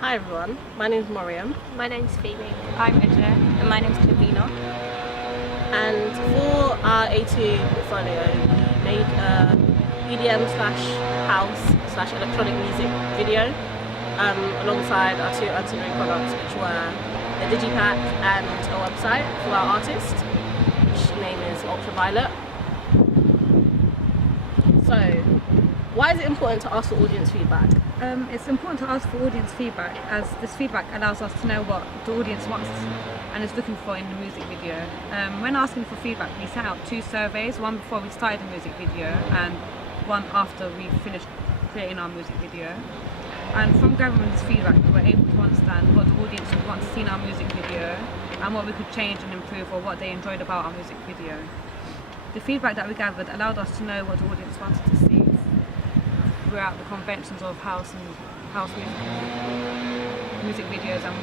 Hi everyone, my name is Mariam, My name's Phoebe. I'm Ida. And my name's Kavina. and for our A2 portfolio we made a EDM slash house slash electronic music video alongside our two ancillary products, which were the digipack and a website for our artist, which name is Ultraviolet. So, why is it important to ask for audience feedback? It's important to ask for audience feedback, as this feedback allows us to know what the audience wants and is looking for in the music video. When asking for feedback, we sent out 2 surveys, one before we started the music video and one after we finished creating our music video. And from gathering this feedback, we were able to understand what the audience would want to see in our music video and what we could change and improve, or what they enjoyed about our music video. The feedback that we gathered allowed us to know what the audience wanted to see throughout the conventions of house music videos, and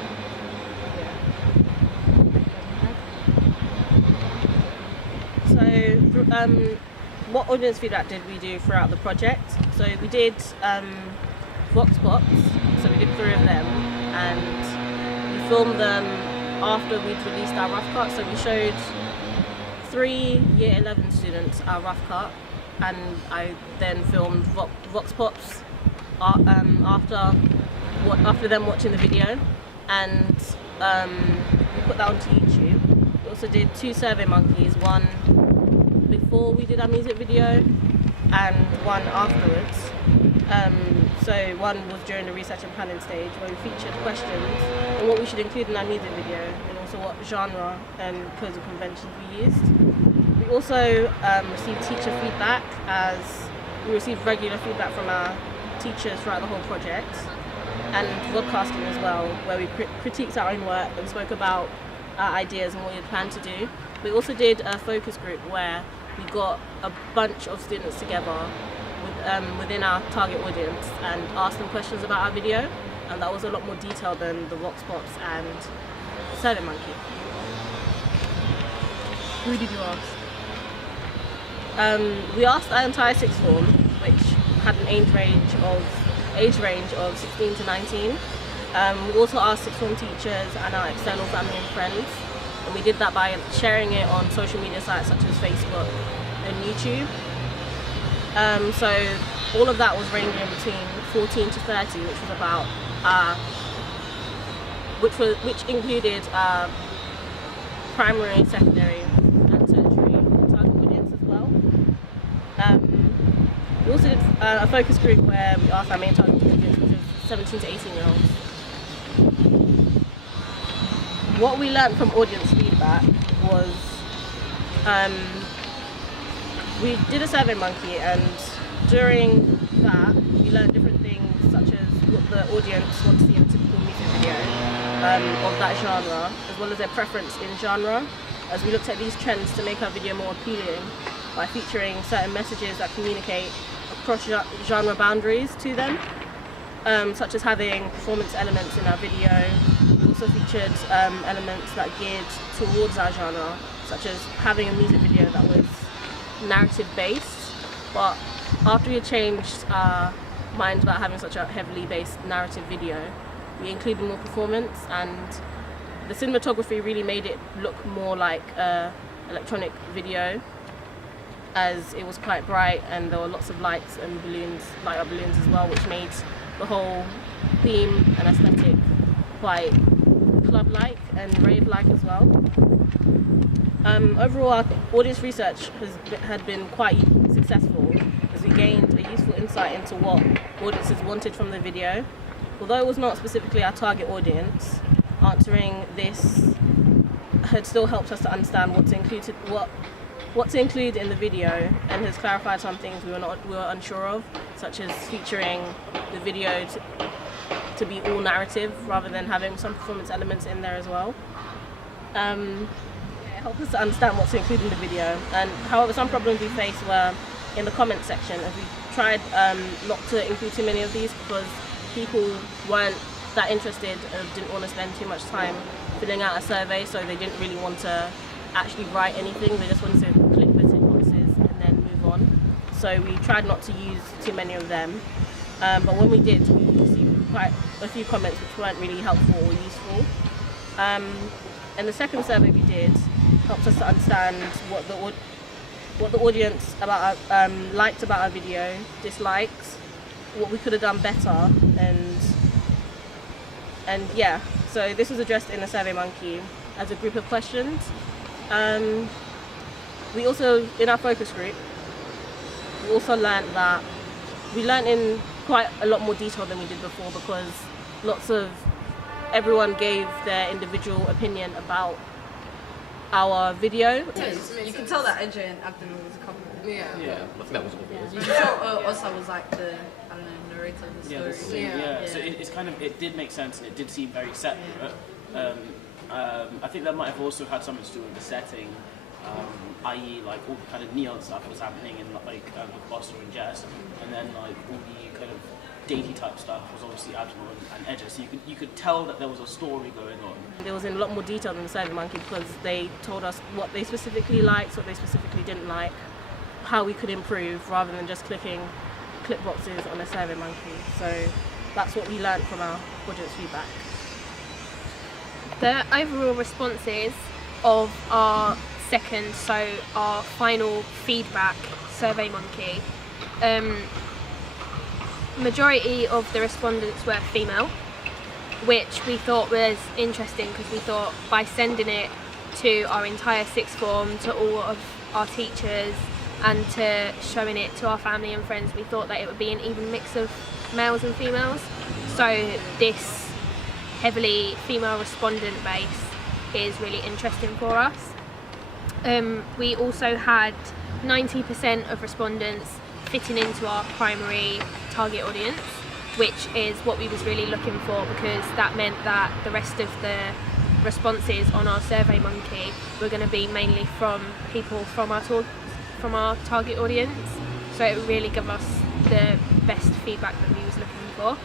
So, what audience feedback did we do throughout the project? So we did vox pops, so we did 3 of them, and we filmed them after we'd released our rough cut. So we showed 3 year 11 students our rough cut, and I then filmed vox pops after them watching the video, and we put that onto YouTube. We also did 2 survey monkeys, one before we did our music video and one afterwards. So one was during the research and planning stage, where we featured questions on what we should include in our music video, and also what genre and codes of conventions we used. We also received teacher feedback, as we received regular feedback from our teachers throughout the whole project, and vodcasting as well, where we critiqued our own work and spoke about our ideas and what we had planned to do. We also did a focus group where we got a bunch of students together within our target audience and asked them questions about our video, and that was a lot more detailed than the vox pops and survey monkey. who did you ask? We asked our entire sixth form, which had an age range of 16 to 19. We also asked sixth form teachers and our external family and friends, and we did that by sharing it on social media sites such as Facebook and YouTube. So all of that was ranging between 14 to 30, which was about which included primary, secondary, and tertiary target audience as well. We also did a focus group where we asked our main target audience, which was 17 to 18-year-olds. What we learned from audience feedback was we did a survey monkey, and during that we learned different things, such as what the audience wants to see in a typical music video of that genre, as well as their preference in genre, as we looked at these trends to make our video more appealing by featuring certain messages that communicate across genre boundaries to them, such as having performance elements in our video. We also featured elements that geared towards our genre, such as having a music video that was narrative based, but after we had changed our minds about having such a heavily based narrative video, we included more performance, and the cinematography really made it look more like an electronic video, as it was quite bright and there were lots of lights and balloons, light up balloons as well, which made the whole theme and aesthetic quite club-like and rave-like as well. Overall, our audience research had been quite successful, as we gained a useful insight into what audiences wanted from the video. Although it was not specifically our target audience, answering this had still helped us to understand what to include in the video, and has clarified some things we were unsure of, such as featuring the video to be all narrative rather than having some performance elements in there as well. It helped us to understand what to include in the video, and however some problems we faced were in the comment section, as we tried not to include too many of these because people weren't that interested and didn't want to spend too much time filling out a survey, so they didn't really want to actually write anything. They just wanted to click the tick boxes and then move on. So we tried not to use too many of them, but when we did, we received quite a few comments which weren't really helpful or useful. And the second survey we did helped us to understand what the audience about liked about our video, dislikes, what we could have done better, and yeah. So this was addressed in the SurveyMonkey as a group of questions. We also, in our focus group, we also learned in quite a lot more detail than we did before, because everyone gave their individual opinion about our video. You can tell that Edge and Abdul was a couple. Yeah, I think that was obvious. You can tell Osa was like the, I don't know, narrator of the story. Yeah, so it's kind of, it did make sense and it did seem very separate. I think that might have also had something to do with the setting, i.e. like all the kind of neon stuff was happening in like with Bossa and Jess, and then like all the kind of datey type stuff was obviously Abdul and Edge, so you could tell that there was a story going on. It was in a lot more detail than the SurveyMonkey, because they told us what they specifically liked, what they specifically didn't like, how we could improve, rather than just clicking click boxes on a SurveyMonkey. So that's what we learned from our audience feedback. The overall responses of our second, so our final feedback SurveyMonkey, majority of the respondents were female, which we thought was interesting, because we thought by sending it to our entire sixth form, to all of our teachers, and to showing it to our family and friends, we thought that it would be an even mix of males and females. So this heavily female respondent base is really interesting for us. We also had 90% of respondents fitting into our primary target audience, which is what we was really looking for, because that meant that the rest of the responses on our SurveyMonkey were going to be mainly from people from our target audience. So it really gave us the best feedback that we was looking for.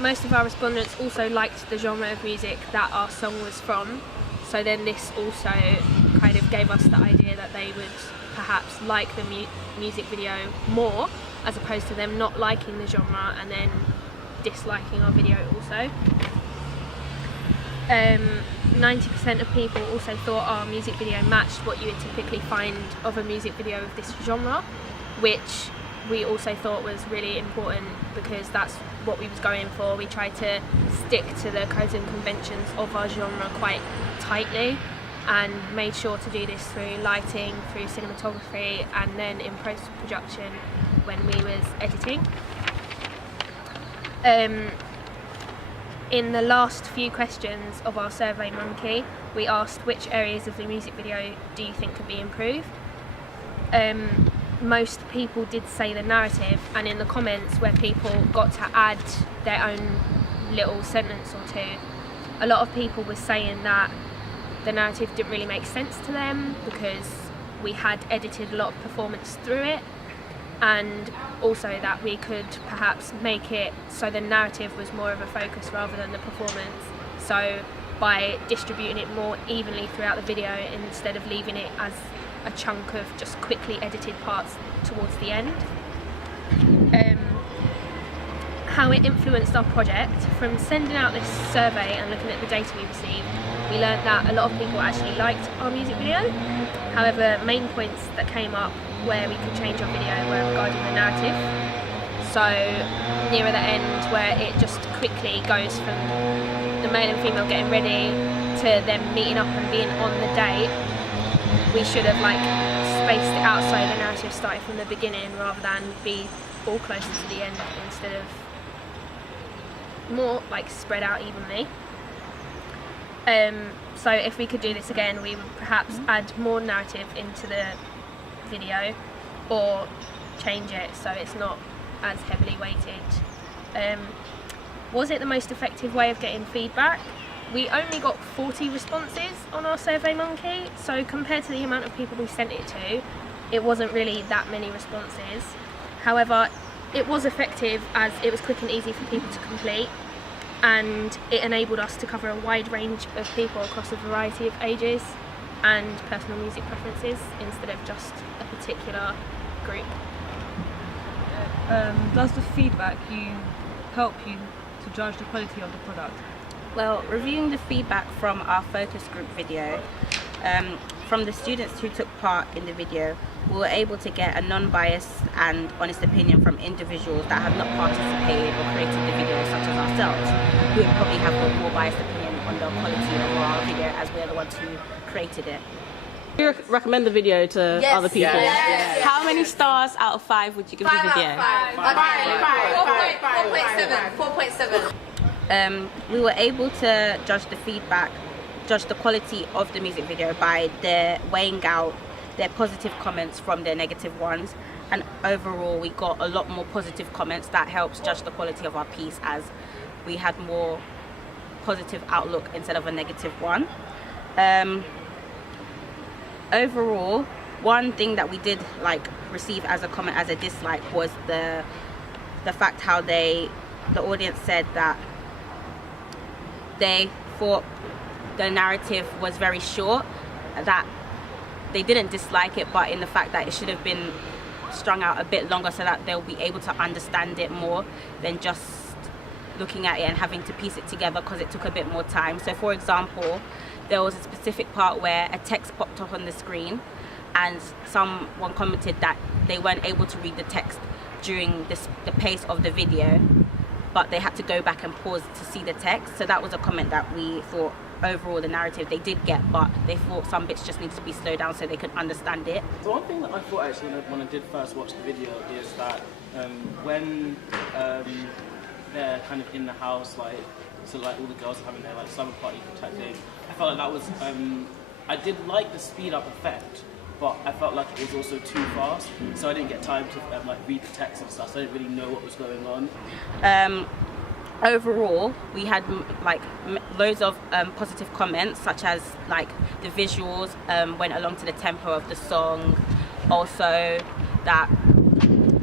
Most of our respondents also liked the genre of music that our song was from, so then this also kind of gave us the idea that they would perhaps like the music video more, as opposed to them not liking the genre and then disliking our video also. 90% of people also thought our music video matched what you would typically find of a music video of this genre, which we also thought was really important, because that's what we was going for. We tried to stick to the codes and conventions of our genre quite tightly, and made sure to do this through lighting, through cinematography, and then in post-production when we was editing. In the last few questions of our SurveyMonkey, we asked which areas of the music video do you think could be improved. Most people did say the narrative, and in the comments where people got to add their own little sentence or two, a lot of people were saying that the narrative didn't really make sense to them, because we had edited a lot of performance through it, and also that we could perhaps make it so the narrative was more of a focus rather than the performance. So by distributing it more evenly throughout the video, instead of leaving it as a chunk of just quickly edited parts towards the end. How it influenced our project: from sending out this survey and looking at the data we received, we learned that a lot of people actually liked our music video. However, main points that came up where we could change our video were regarding the narrative. So nearer the end, where it just quickly goes from the male and female getting ready to them meeting up and being on the date, we should have like spaced it out so the narrative started from the beginning rather than be all closer to the end, instead of more like spread out evenly. So if we could do this again, we would perhaps add more narrative into the video, or change it so it's not as heavily weighted. Was it the most effective way of getting feedback? We only got 40 responses on our SurveyMonkey, so compared to the amount of people we sent it to, it wasn't really that many responses. However, it was effective as it was quick and easy for people to complete, and it enabled us to cover a wide range of people across a variety of ages and personal music preferences, instead of just a particular group. does the feedback help you to judge the quality of the product? Well, reviewing the feedback from our focus group video, from the students who took part in the video, we were able to get a non-biased and honest opinion from individuals that have not participated or created the video, such as ourselves, who would probably have a more biased opinion on the quality of our video, as we're the ones who created it. Do you recommend the video to other people? Yes. How many stars out of 5 would you give the video? 4.7. We were able to judge the quality of the music video by their weighing out their positive comments from their negative ones, and overall we got a lot more positive comments. That helps judge the quality of our piece, as we had more positive outlook instead of a negative one. Overall, one thing that we did receive as a comment, as a dislike, was the fact how the audience said that they thought the narrative was very short, that they didn't dislike it, but in the fact that it should have been strung out a bit longer so that they'll be able to understand it more than just looking at it and having to piece it together, because it took a bit more time. So for example, there was a specific part where a text popped up on the screen and someone commented that they weren't able to read the text during the pace of the video, but they had to go back and pause to see the text. So that was a comment that we thought overall the narrative they did get, but they thought some bits just needed to be slowed down so they could understand it. The one thing that I thought actually when I did first watch the video is that when they're kind of in the house, all the girls are having their summer party protecting, I felt like that was, I did like the speed up effect, but I felt like it was also too fast, so I didn't get time to read the text and stuff, so I didn't really know what was going on. Overall, we had loads of positive comments, such as the visuals went along to the tempo of the song. Also, that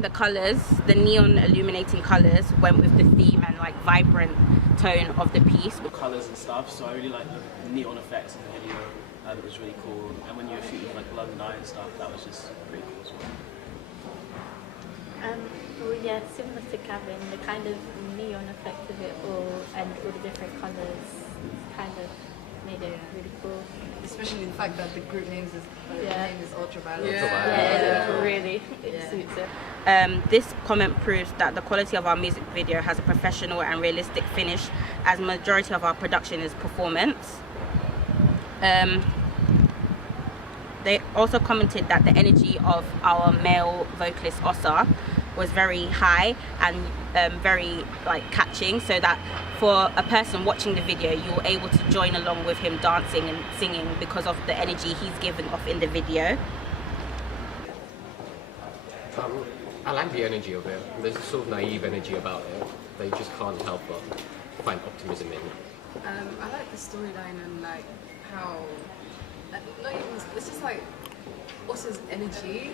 the colours, the neon illuminating colours, went with the theme and vibrant tone of the piece. The colours and stuff, so I really liked the neon effects in the video. That was really cool. And when you were shooting London Eye and stuff, that was just pretty cool as well. Well, yeah, similar to Gavin, the kind of neon effect of it all and all the different colours kind of made it really cool. Especially the fact that the group name is Ultraviolet. Really, it suits it. This comment proves that the quality of our music video has a professional and realistic finish, as majority of our production is performance. They also commented that the energy of our male vocalist Ossa was very high and very catching, so that for a person watching the video, you were able to join along with him dancing and singing because of the energy he's given off in the video. I like the energy of it. There's a sort of naive energy about it that you just can't help but find optimism in. I like the storyline and how it's just Ossa's energy.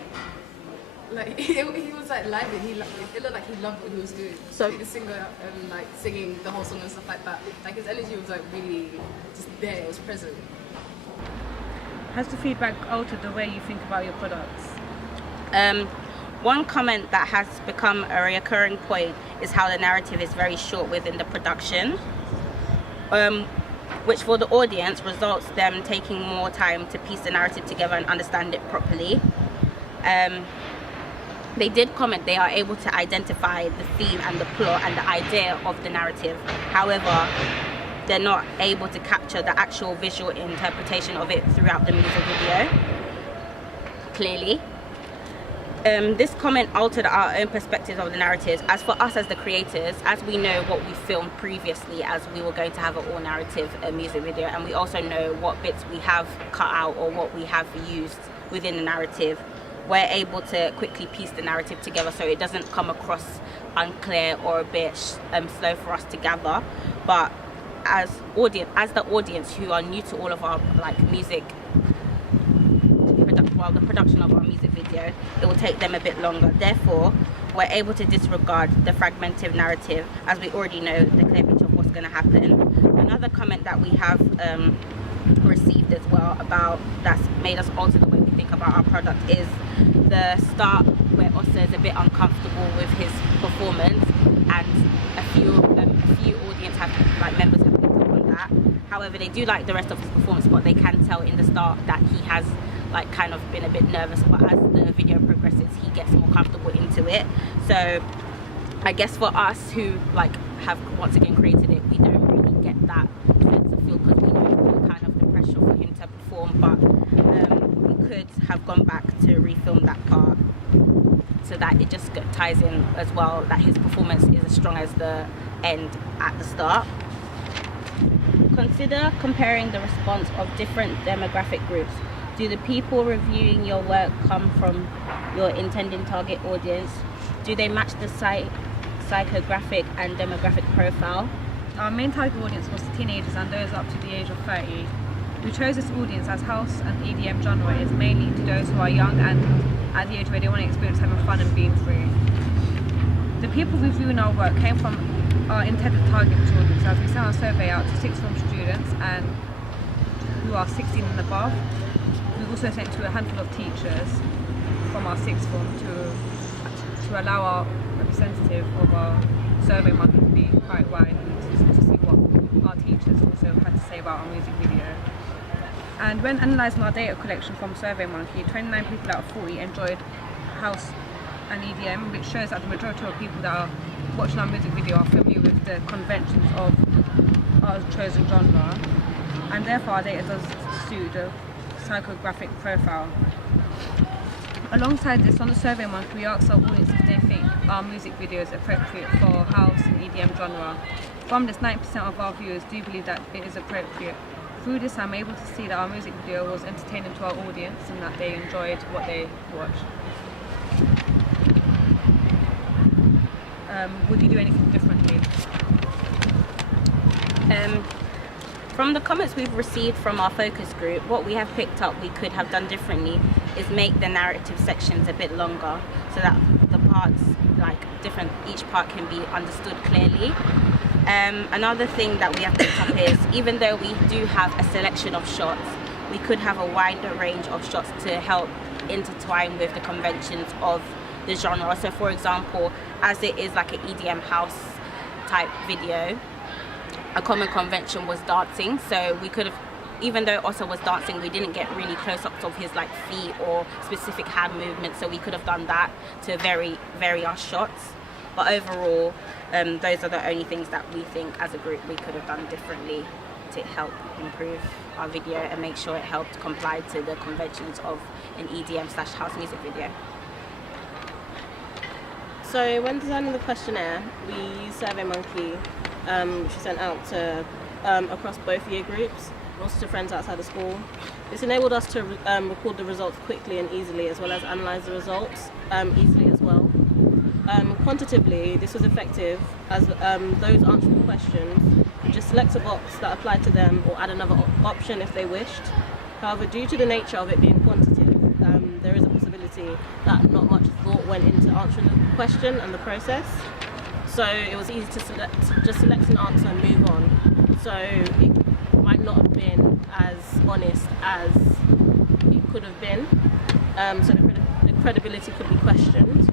He was lively. It looked like he loved what he was doing. So the singer and singing the whole song and stuff like that. His energy was really just there. It was present. Has the feedback altered the way you think about your products? One comment that has become a recurring point is how the narrative is very short within the production, which for the audience results them taking more time to piece the narrative together and understand it properly. They did comment they are able to identify the theme and the plot and the idea of the narrative. However, they're not able to capture the actual visual interpretation of it throughout the music video clearly. This comment altered our own perspectives of the narratives. As for us as the creators, as we know what we filmed previously, as we were going to have an all narrative music video, and we also know what bits we have cut out or what we have used within the narrative, we're able to quickly piece the narrative together so it doesn't come across unclear or a bit slow for us to gather. But as the audience who are new to all of our music, the production of our music video, it will take them a bit longer. Therefore, we're able to disregard the fragmented narrative, as we already know the clear picture of what's going to happen. Another comment that we have received as well that's made us alter the way we think about our product is the start where Ossa is a bit uncomfortable with his performance, and a few audience members have picked up on that. However, they do like the rest of his performance, but they can tell in the start that he has kind of been a bit nervous. But as the video progresses, he gets more comfortable into it. So I guess for us who have once again created it, we don't really get that sense of feel because we know kind of the pressure for him to perform. But we could have gone back to refilm that part so that it just ties in as well, that his performance is as strong as the end at the start. Consider comparing the response of different demographic groups. Do the people reviewing your work come from your intended target audience? Do they match the psychographic and demographic profile? Our main target audience was teenagers and those up to the age of 30. We chose this audience as house and EDM genre is mainly to those who are young and at the age where they want to experience having fun and being free. The people reviewing our work came from our intended target audience, as we sent our survey out to sixth form students and who are 16 and above. We also sent to a handful of teachers from our sixth form to allow our representative of our survey market to be quite wide and to see what our teachers also had to say about our music video. And when analysing our data collection from SurveyMonkey, 29 people out of 40 enjoyed house and EDM, which shows that the majority of people that are watching our music video are familiar with the conventions of our chosen genre, and therefore our data does suit the psychographic profile. Alongside this, on the SurveyMonkey, we asked our audience if they think our music video is appropriate for house and EDM genre. From this, 90% of our viewers do believe that it is appropriate. Through this, I'm able to see that our music video was entertaining to our audience and that they enjoyed what they watched. Would you do anything differently? From the comments we've received from our focus group, what we have picked up we could have done differently is make the narrative sections a bit longer so that the parts, each part can be understood clearly. Another thing that we have picked up is, even though we do have a selection of shots, we could have a wider range of shots to help intertwine with the conventions of the genre. So for example, as it is like an EDM house type video, a common convention was dancing, so we could have, even though Ossa was dancing, we didn't get really close-ups of his feet or specific hand movements, so we could have done that to vary our shots. But overall, those are the only things that we think as a group we could have done differently to help improve our video and make sure it helped comply to the conventions of an EDM/house music video. So when designing the questionnaire, we used SurveyMonkey, which we sent out to across both year groups, and also to friends outside of school. This enabled us to record the results quickly and easily, as well as analyse the results easily as well. Quantitatively, this was effective as those answering the questions could just select a box that applied to them or add another option if they wished. However, due to the nature of it being quantitative, there is a possibility that not much thought went into answering the question and the process. So it was easy to just select an answer and move on. So it might not have been as honest as it could have been. So the credibility could be questioned.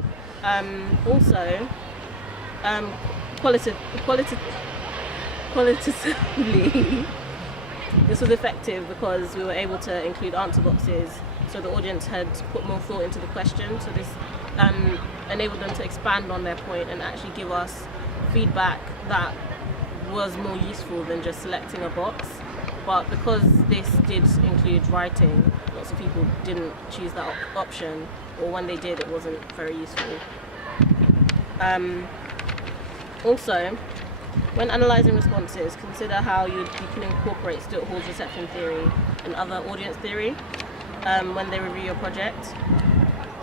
Also, qualitatively, this was effective because we were able to include answer boxes, so the audience had put more thought into the question. So this enabled them to expand on their point and actually give us feedback that was more useful than just selecting a box. But because this did include writing, lots of people didn't choose that option, or when they did, it wasn't very useful. Also, when analysing responses, consider how you can incorporate Stuart Hall's reception theory and other audience theory when they review your project.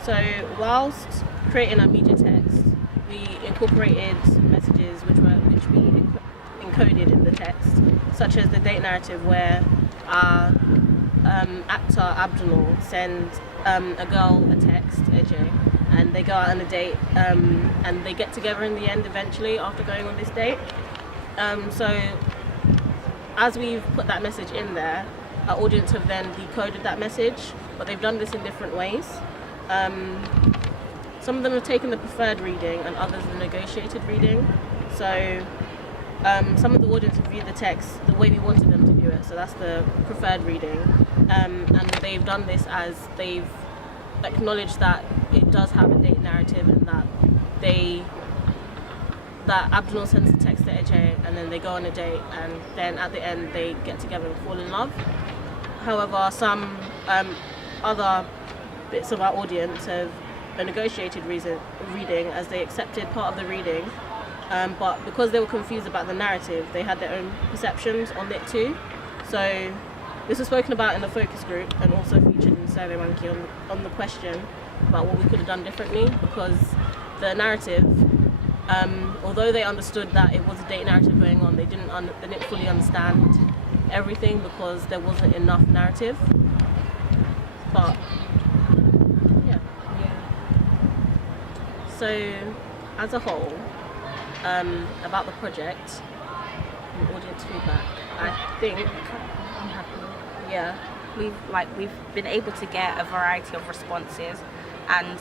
So whilst creating our media text, we incorporated messages which we encoded in the text, such as the date narrative where our actor Abdul sends a girl a text, AJ, and they go out on a date and they get together in the end eventually after going on this date. So as we've put that message in there, our audience have then decoded that message, but they've done this in different ways. some of them have taken the preferred reading and others the negotiated reading. So some of the audience have viewed the text the way we wanted them to view it, so that's the preferred reading. And they've done this as they've acknowledged that it does have a date narrative and that Abdul sends the text to Ece and then they go on a date and then at the end they get together and fall in love. However, some other bits of our audience have a negotiated reading as they accepted part of the reading, but because they were confused about the narrative, they had their own perceptions on it too. So this was spoken about in the focus group and also featured in SurveyMonkey on the question about what we could have done differently, because the narrative, although they understood that it was a date narrative going on, they didn't fully understand everything because there wasn't enough narrative. But yeah. So as a whole, about the project and audience feedback, I think I'm happy. Yeah. We've been able to get a variety of responses, and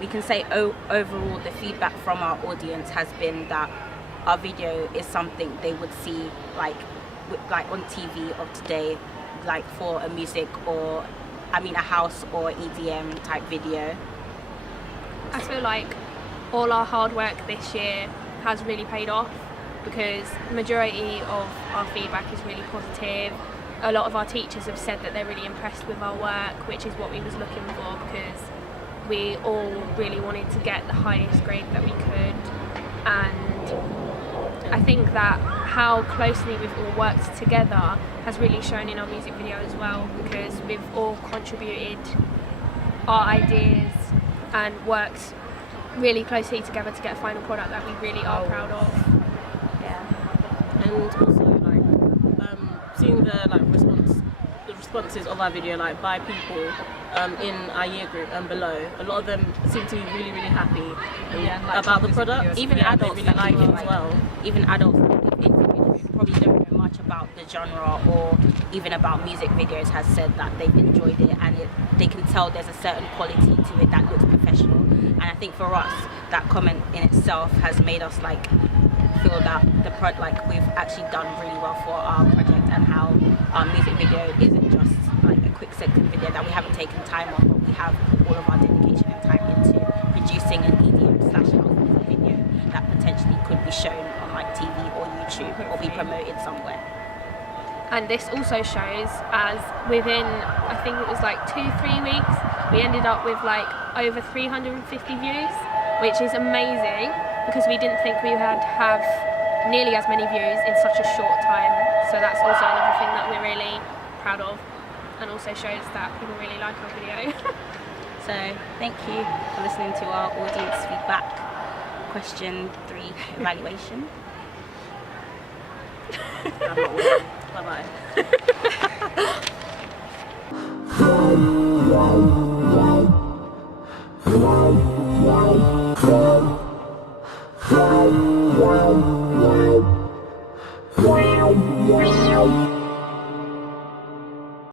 we can say overall the feedback from our audience has been that our video is something they would see like on TV of today, like for a music or a house or EDM type video. I feel like all our hard work this year has really paid off, because the majority of our feedback is really positive. A lot of our teachers have said that they're really impressed with our work, which is what we was looking for, because we all really wanted to get the highest grade that we could. And I think that how closely we've all worked together has really shown in our music video as well, because we've all contributed our ideas and worked really closely together to get a final product that we really are proud of. Yeah. And also seeing the responses of our video by people in our year group and below, a lot of them seem to be really, really happy about the product. Even adults really like it as well. Even adults who probably don't know much about the genre or even about music videos has said that they've enjoyed it, and they can tell there's a certain quality to it that looks professional. And I think for us, that comment in itself has made us feel that we've actually done really well for our project, and how our music video isn't just a quick second video that we haven't taken time on, but we have put all of our dedication and time into producing an EDM/house music video that potentially could be shown on TV or YouTube or be promoted somewhere. And this also shows, as within, I think it was 2-3 weeks, we ended up with over 350 views, which is amazing, because we didn't think we would have nearly as many views in such a short time. So that's also another thing that we're really proud of, and also shows that people really like our video. So thank you for listening to our audience feedback question 3 evaluation. Bye-bye.